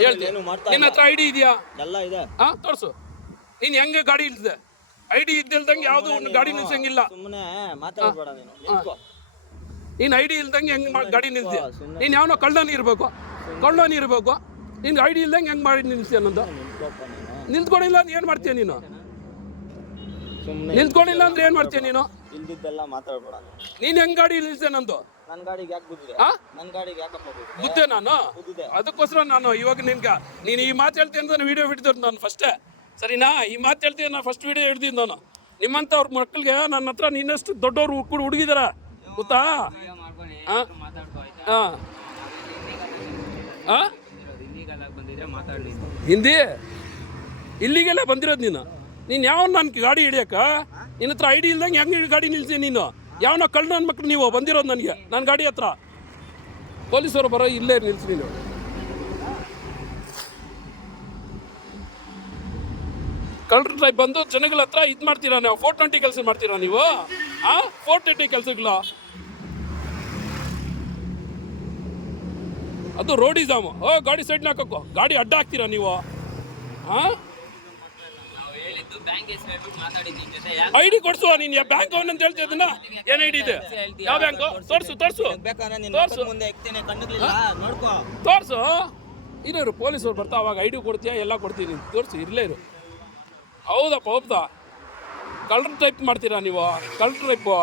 ಹೇಳ್ತೀನಿ. ನಿನ್ನ ಹತ್ರ ಐಡಿ ಇದೆಯಾ? ಎಲ್ಲ ಇದೆ. ತೋರಿಸು. ನೀನು ಹೆಂಗೆ ಗಾಡಿ ಇಲ್ದೆ? ಐಡಿ ಇದ್ದಿಲ್ದಂಗೆ ಯಾವುದು ಗಾಡಿ ನಿಲ್ಸಂಗಿಲ್ಲ. ಸುಮ್ಮನೆ ಮಾತಾಡಬೇಡ ನೀನು. ನಿಂತ್ಕೋ. ನೀನು ಐಡಿ ಇಲ್ದಂಗೆ ಹೆಂಗೆ ಗಾಡಿ ನಿಲ್ಸಿ? ನೀನು ಯಾವನೋ ಕಳ್ಳನ ಇರಬೇಕು. ನಿನ್ಗೆ ಐಡಿ ಇಲ್ದಂಗೆ ಹೆಂಗೆ ಮಾಡಿ ನಿಲ್ಸಿ ಅನ್ನೋದು? ನಿಂತ್ಕೊಂಡಿಲ್ಲ ಅಂದ್ರೆ ಏನು ಮಾಡ್ತೀಯ ನೀನು? ನಿಂತ್ಕೊಂಡಿಲ್ಲ ಅಂದ್ರೆ ಏನು ಮಾಡ್ತೀಯ ನೀನು? ಇಲ್ದಿದ್ದೆಲ್ಲ ಮಾತಾಡಬೇಡ. ನೀನು ಹೆಂಗೆ ಗಾಡಿ ನಿಲ್ಸೆ ನಂದು? ನನ್ನ ಗಾಡಿಗೆ ಯಾಕೆ ಗುದ್ದಿದೆ? ನನ್ನ ಗಾಡಿಗೆ ಯಾಕಪ್ಪ ಗುದ್ದೆ ನಾನು? ಅದಕ್ಕೋಸ್ಕರ ನಾನು ಇವಾಗ ನೀನು ಈ ಮಾತು ಹೇಳ್ತೀನಿ ಅಂತ ವಿಡಿಯೋ ಹಿಡಿದ್ರು ನಾನು ಫಸ್ಟೇ, ಸರಿನಾ? ಈ ಮಾತು ಹೇಳ್ತೀನಿ, ನಾನು ಫಸ್ಟ್ ವಿಡಿಯೋ ಹಿಡ್ದಿದ್ದು ನಾನು. ನಿಮ್ಮಂಥವ್ರ ಮಕ್ಕಳಿಗೆ ನನ್ನ ಹತ್ರ ನಿನ್ನಷ್ಟು ದೊಡ್ಡವ್ರು ಕೂಡ ಹುಡುಗಿದಾರ ಗೊತ್ತಾ? ಹಿಂದಿ ಇಲ್ಲಿಗೆಲ್ಲ ಬಂದಿರೋದು ನೀನು ಯಾವ ನನ್ನ ಗಾಡಿ ಹಿಡಿಯಕ್ಕ? ನಿನ್ನ ಹತ್ರ ಐಡಿ ಇಲ್ದಂಗೆ ಹೆಂಗೆ ಗಾಡಿ ನಿಲ್ಸಿ ನೀನು? ಯಾವನ ಕಳ್ಳ ನನ್ನ ಮಕ್ಳು ನೀವು ಬಂದಿರೋದು ನನಗೆ ನನ್ನ ಗಾಡಿ ಹತ್ರ. ಪೊಲೀಸರು ಬರೋ ಇಲ್ಲೇ ನಿಲ್ಸಿ ನೀನು. ಕಳ್ಳರ ಟೈಪ್ ಬಂದು ಜನಗಳ ಹತ್ರ ಇದು ಮಾಡ್ತೀರಾ ನೀವು? 420 ಕೆಲಸ ಮಾಡ್ತೀರಾ ನೀವು? 420 ಕೆಲಸಗಳು ಅದು ರೋಡಿಸಮ್. ಗಾಡಿ ಸೈಡ್ ಹಾಕೋ, ಗಾಡಿ ಅಡ್ಡ ಹಾಕ್ತೀರಾ ನೀವು? ಐಡಿ ಕೊಡ್ಸುವ ನೀನು. ಬ್ಯಾಂಕ್ ಅವನ್ ಅಂತ ಹೇಳ್ತಿದ್ದನ್ನ ಏನ್ ಐಡಿ ಇದೆ? ಯಾವ ಬ್ಯಾಂಕು? ತೋರ್ಸು. ಇರೋರು ಪೊಲೀಸರು ಬರ್ತಾ ಅವಾಗ ಐಡಿ ಕೊಡ್ತೀಯಾ? ಎಲ್ಲ ಕೊಡ್ತೀನಿ, ತೋರಿಸು. ಇರಲೇ ಇರು. ಹೌದಾ? ಕಳ್ಳರ ಟೈಪ್ ಮಾಡ್ತೀರಾ ನೀವು? ಕಳ್ಳರ ಟೈಪು